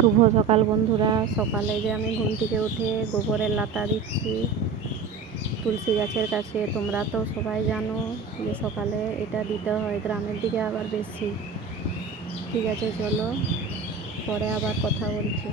শুভ সকাল বন্ধুরা। সকালে যে আমি ঘুম থেকে উঠে গোবরের লাতা দিচ্ছি তুলসী গাছের কাছে। তোমরা তো সবাই জানো যে সকালে এটা দিতে হয়, গ্রামের দিকে আবার বেশি। ঠিক আছে, চলো পরে আবার কথা বলছি।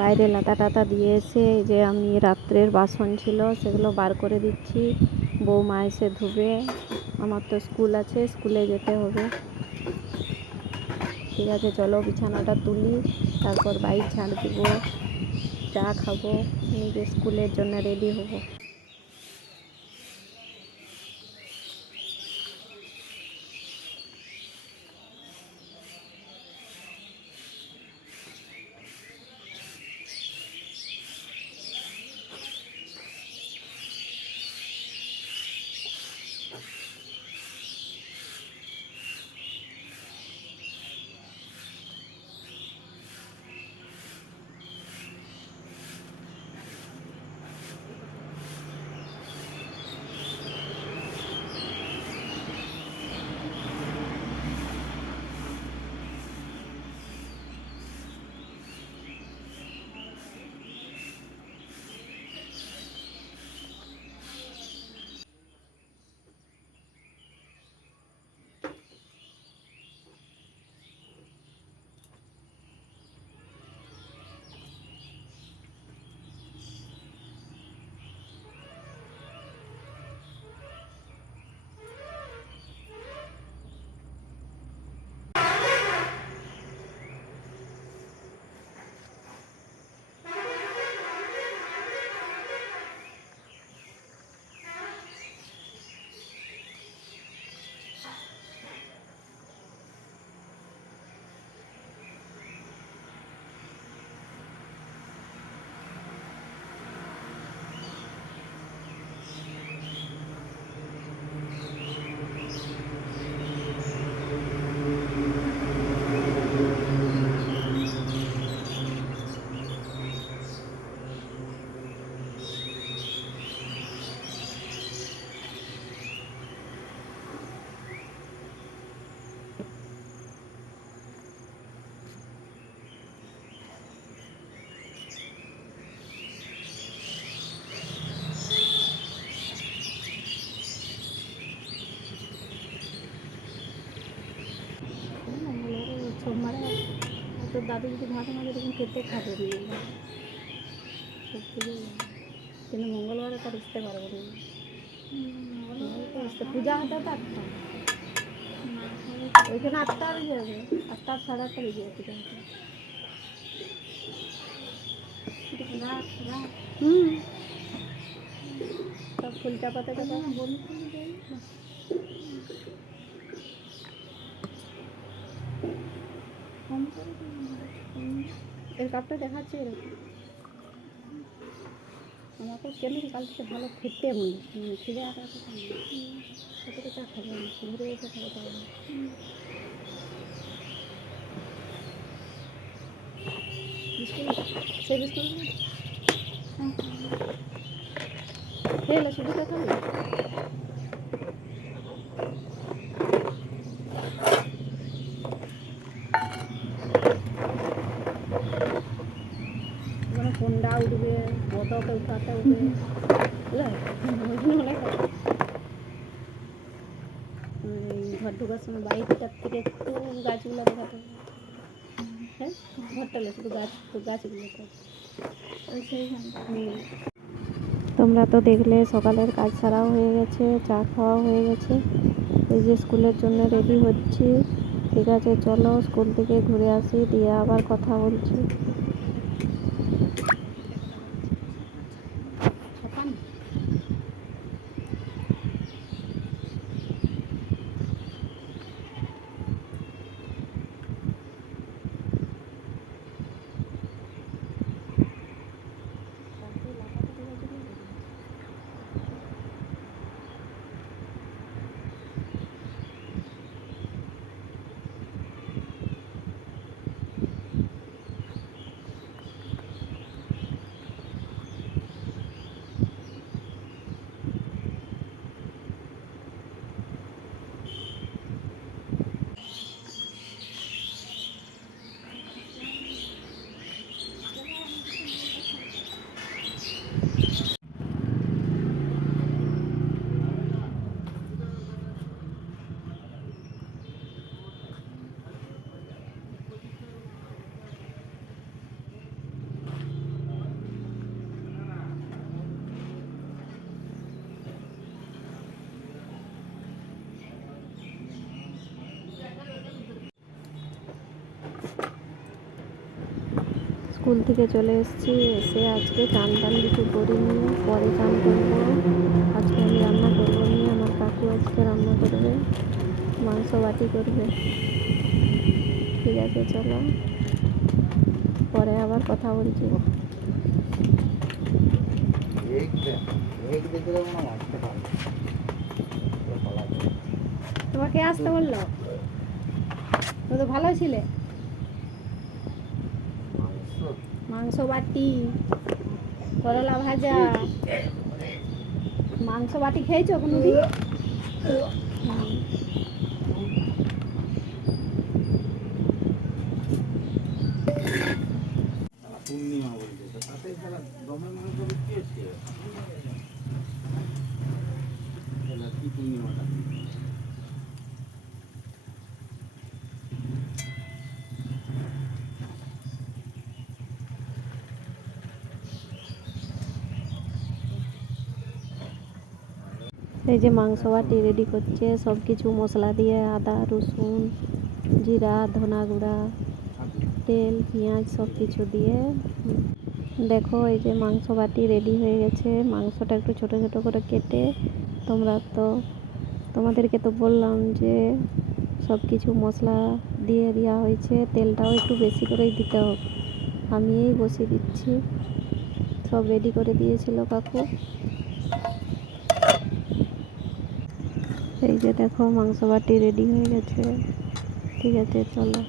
বাইরে লাতা টাতা দিয়ে এসে যে আমি রাত্রের বাসন ছিল সেগুলো বার করে দিচ্ছি। বৌমা এসে ধুবে, আমার তো স্কুল আছে, স্কুলে যেতে হবে। ঠিক আছে, চলো বিছানাটা তুলি, তারপর বাইক ঝাড় দিব, চা খাবো, নিজে স্কুলের জন্য রেডি হব। সোমবারে তোর দাদু যদি ভাত আমাদের এরকম খেতে খাবে না, সত্যি কিন্তু মঙ্গলবারে তার আসতে পারবো না। পূজা হতে তো 8টা, ওইখানে 8টা বেজে যাবে, 8টা 8:30 বেজে যাবে পূজা হতে। সব ফুল চাপাতে এর কাপটা দেখাচ্ছে এরকম। আমাকে কেন কাল থেকে ভালো খেতে মনে খিদে আটা কতটা চা খাবো, ঘুরে এসে খাবো তাহলে। বিস্কুট সেই বিস্কুট খেয়ে এলো, শুধু খাবি। কোনটা উঠবে, বতকে উঠাতে উঠবে, ঘর ঢোকার সময় বাইকটার থেকে একটু গাছগুলো দেখাতে হবে। হ্যাঁ, ঘরটালে শুধু গাছগুলো। তোমরা তো দেখলে সকালের কাজ সারাও হয়ে গেছে, চা খাওয়া হয়ে গেছে, এই যে স্কুলের জন্য রেডি হচ্ছি। ঠিক আছে, চলো স্কুল থেকে ঘুরে আসি, দিয়ে আবার কথা বলছি। স্কুল থেকে চলে এসেছি, এসে আজকে চান টান কিছু করিনি, পরে চান করবো। আজকে আমি রান্না করবো নি, আমার কাকু আজকে রান্না করবে, মাংস বাটি করবে। ঠিক আছে, চলো পরে আবার কথা বলছি। তোমাকে আসতে বললো? তো তো ভালো ছিলে। মাংস বাটি, করলা ভাজা, মাংস বাটি খেয়েছো কোনোদিন? পূর্ণিমা বলছে তো তাতে খেলা দমের মাংস বিক্রি হচ্ছে কি পূর্ণিমাটা এই যে মাংস বাটি রেডি করছে, সব কিছু মশলা দিয়ে, আদা রসুন জিরা ধনা গুঁড়া তেল পেঁয়াজ সব কিছু দিয়ে। দেখো এই যে মাংস বাটি রেডি হয়ে গেছে। মাংসটা একটু ছোট ছোট করে কেটে, তোমাদেরকে তো বললাম যে সব কিছু মশলা দিয়ে দেওয়া হয়েছে, তেলটাও একটু বেশি করেই দিতে হবে। আমি এই বসিয়ে দিচ্ছি, সব রেডি করে দিয়েছিল কাকু। এই যে দেখো মাংস বাটি রেডি হয়ে গেছে। ঠিক আছে, চলো।